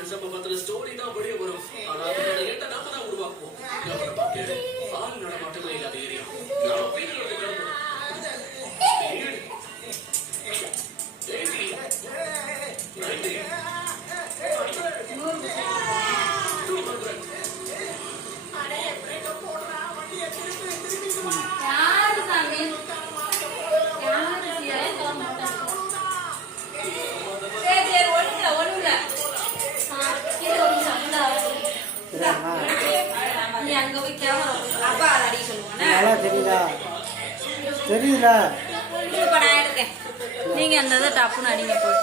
Handsome பத்திர story தான் வெளியே வரும். ஆனா அதோட எட்ட நாம தான் உருவாக்குவோம். கவனமா கேளு. ஆள் நடமாட்டமே இல்லாத ஏரியா. நாம வீடுகளுக்கு கிளம்புறோம். தெரியல நீங்க அந்த டப்புன்னு அடிங்க போய்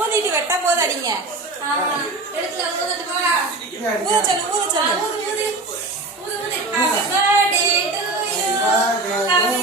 ஊதிட்டு வெட்டும் போது அடிங்க. Happy birthday to you. Happy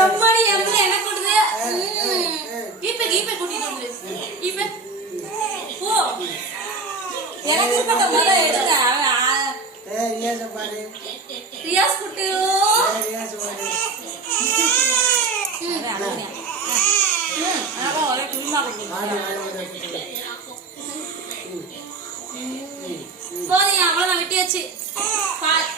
எம்மடி எம்மடி என்ன கூடுது கீப்பே கீப்பே கூட்டிட்டு வந்து கீப்பே போ எனக்கு இருக்க போல எடுங்க ரியாஸ் பாரு ரியாஸ் குட்டியோ ரியாஸ் பாரு அண்ணா அண்ணா ஒரே குளிமா குட்டி போனியா அவ்வளவுதான் விட்டியாச்சு.